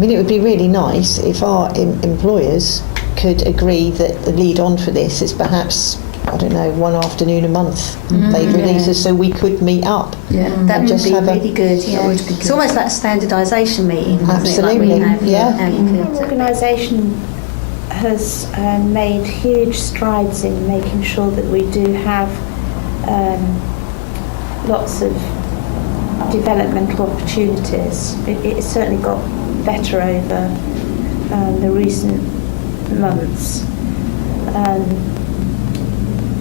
mean, it would be really nice if our employers could agree that the lead on for this is perhaps, I don't know, one afternoon a month they release us, so we could meet up. Yeah, that would just be have really good. Yeah, would be good. It's almost like a standardisation meeting. Absolutely, Isn't it? Like we have, yeah. Our organisation has made huge strides in making sure that we do have lots of developmental opportunities. It's certainly got better over the recent months.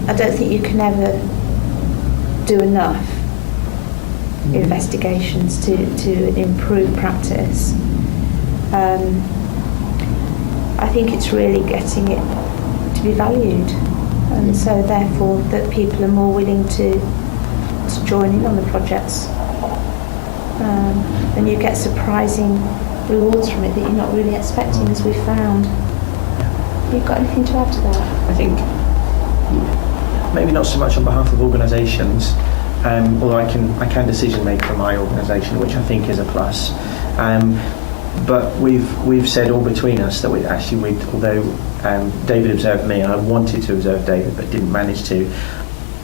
I don't think you can ever do enough investigations to improve practice. I think it's really getting it to be valued, and so therefore that people are more willing to join in on the projects, and you get surprising rewards from it that you're not really expecting, as we found. You've got anything to add to that? I think maybe not so much on behalf of organisations, although I can decision make for my organisation, which I think is a plus. But we've said all between us that although David observed me, and I wanted to observe David but didn't manage to,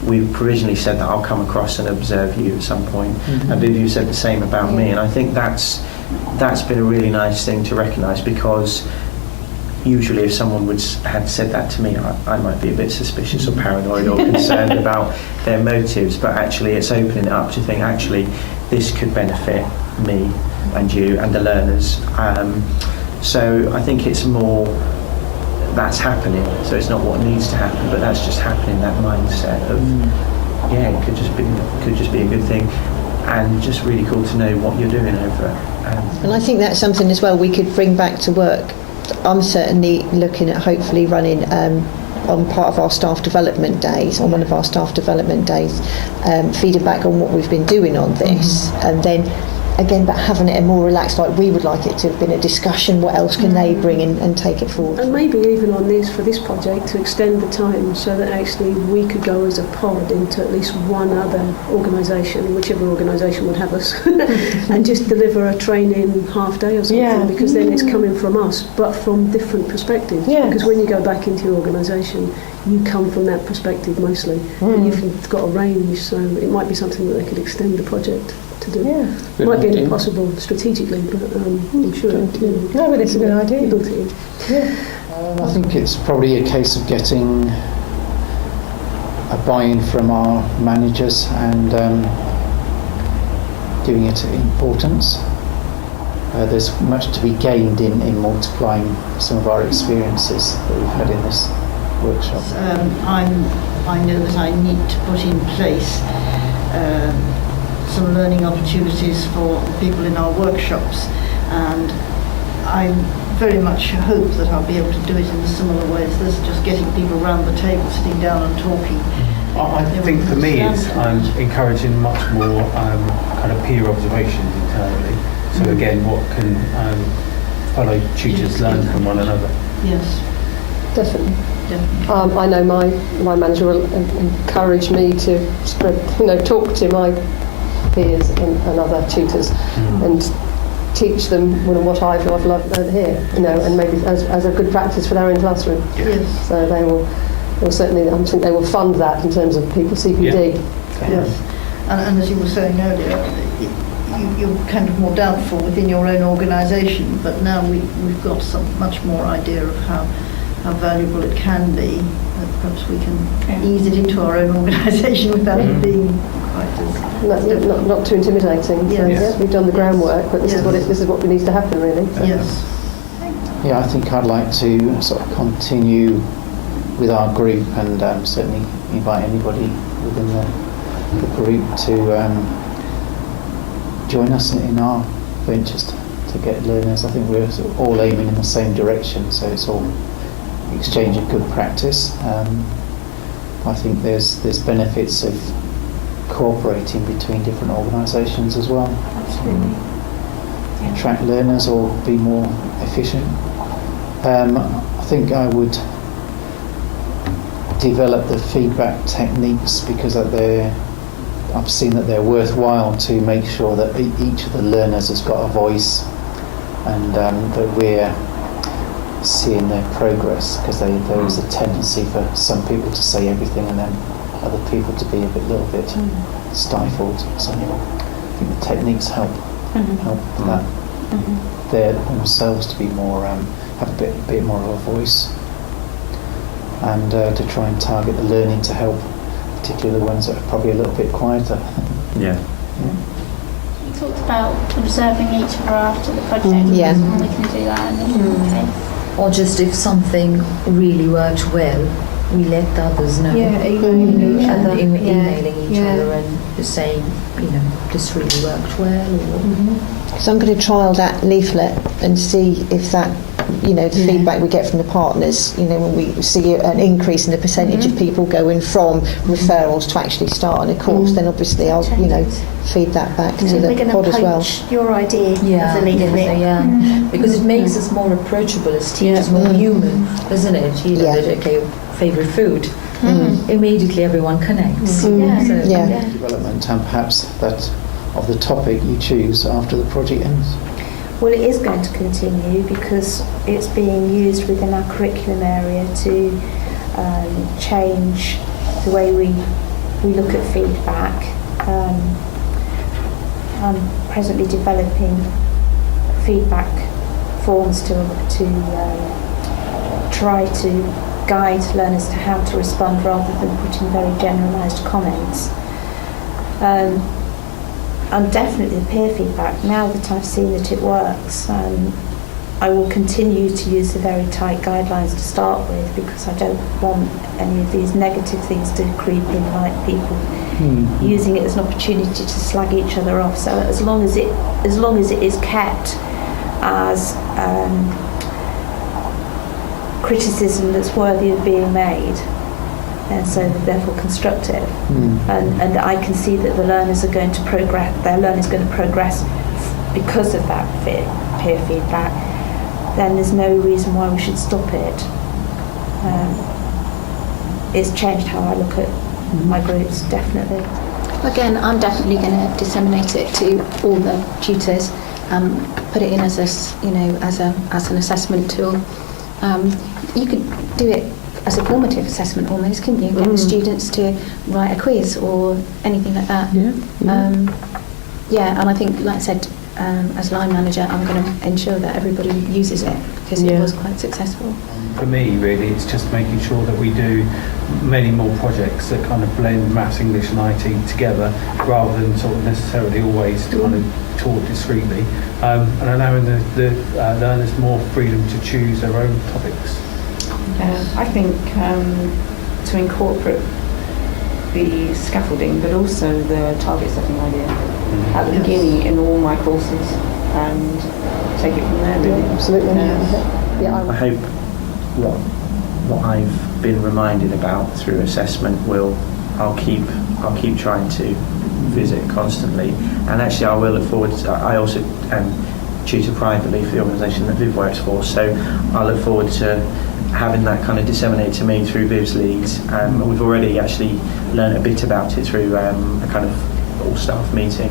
we provisionally said that I'll come across and observe you at some point. And Viv, said the same about me, and I think that's been a really nice thing to recognise, because usually if someone had said that to me, I might be a bit suspicious or paranoid or concerned about their motives, but actually it's opening it up to think, actually this could benefit me and you and the learners. So I think it's more that's happening, so it's not what needs to happen, but that's just happening, that mindset of it could just be a good thing, and just really cool to know what you're doing over it. And I think that's something as well we could bring back to work. I'm certainly looking at hopefully running on part of our staff development days, on one of our staff development days, feeding back on what we've been doing on this, and then again, but having it a more relaxed, like we would like it to have been a discussion, what else can they bring in and take it forward. And maybe even on this, for this project, to extend the time so that actually we could go as a pod into at least one other organisation, whichever organisation would have us, and just deliver a training half day or something, because then it's coming from us, but from different perspectives. Yeah. Because when you go back into your organisation, you come from that perspective mostly, and you've got a range, so it might be something that they could extend the project to do. Yeah. It might be impossible strategically, but I'm sure. No, but it's a good idea. I think it's probably a case of getting a buy-in from our managers and giving it importance. There's much to be gained in multiplying some of our experiences that we've had in this workshop. I know that I need to put in place some learning opportunities for people in our workshops, and I very much hope that I'll be able to do it in similar ways. There's just getting people around the table, sitting down and talking. I think for me it's encouraging much more kind of peer observations internally. So again, what can fellow tutors learn from one another? Yes. Definitely. I know my manager will encourage me to talk to my peers and other tutors and teach them what I've learned here, and maybe as a good practice for their own classroom. Yes. So they will certainly, I think they will fund that in terms of people CPD. Yes. And as you were saying earlier, you're kind of more doubtful within your own organisation, but now we've got some much more idea of how valuable it can be, that perhaps we can ease it into our own organisation without it being quite as not too intimidating. Yes. So we've done the groundwork, but this is what needs to happen, really. So. Yes. Yeah, I think I'd like to sort of continue with our group, and certainly invite anybody within the group to join us in our ventures to get learners. I think we're sort of all aiming in the same direction, so it's all exchange of good practice. I think there's benefits of cooperating between different organisations as well. Absolutely. Attract learners or be more efficient. I think I would develop the feedback techniques, because I've seen that they're worthwhile to make sure that each of the learners has got a voice and that we're seeing their progress, because there is a tendency for some people to say everything and then other people to be a little bit stifled. So I think the techniques help with that. They're themselves to be more have a bit more of a voice, and to try and target the learning to help, particularly the ones that are probably a little bit quieter. Yeah. We talked about observing each other after the project, Yeah. and we can do that in the face. Or just if something really worked well, we let the others know. emailing each other. Emailing each Yeah. other and just saying, this really worked well. Or So I'm going to trial that leaflet and see if that, the feedback we get from the partners, when we see an increase in the percentage of people going from referrals to actually starting a course, then obviously I'll, feed that back to We're the going pod to as well. poach your idea of the leaflet. Because it makes us more approachable as teachers, more human, doesn't it? Your favourite food. Immediately everyone connects. Development, and perhaps that of the topic you choose after the project ends. Well, it is going to continue because it's being used within our curriculum area to change the way we look at feedback. I'm presently developing feedback forms to try to guide learners to how to respond rather than putting very generalised comments. And definitely the peer feedback, now that I've seen that it works, I will continue to use the very tight guidelines to start with, because I don't want any of these negative things to creep in, like people using it as an opportunity to slag each other off. So as long as it is kept as criticism that's worthy of being made, and so therefore constructive, and I can see that the learners are going to progress, their learning is going to progress because of that peer feedback, then there's no reason why we should stop it. It's changed how I look at my groups, definitely. Again, I'm definitely going to disseminate it to all the tutors, put it in as as an assessment tool. You could do it as a formative assessment almost, couldn't you? Get the students to write a quiz or anything like that. And I think, like I said, as line manager, I'm going to ensure that everybody uses it because it was quite successful. For me, really, it's just making sure that we do many more projects that kind of blend maths, English and IT together, rather than sort of necessarily always kind of taught discreetly, and allowing the learners more freedom to choose their own topics. I think to incorporate the scaffolding, but also the target setting idea at the beginning in all my courses, and take it from there. Really. Absolutely. I hope what I've been reminded about through assessment I'll keep trying to visit constantly, and actually I will look forward to, I also tutor privately for the organisation that Viv works for, so I look forward to having that kind of disseminated to me through Viv's leagues. We've already actually learned a bit about it through a kind of all-staff meeting.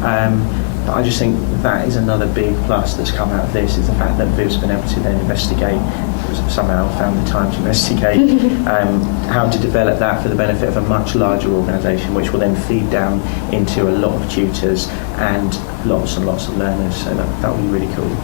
But I just think that is another big plus that's come out of this, is the fact that Viv's been able to then investigate, somehow found the time to investigate how to develop that for the benefit of a much larger organisation, which will then feed down into a lot of tutors and lots and lots of learners. So that will be really cool.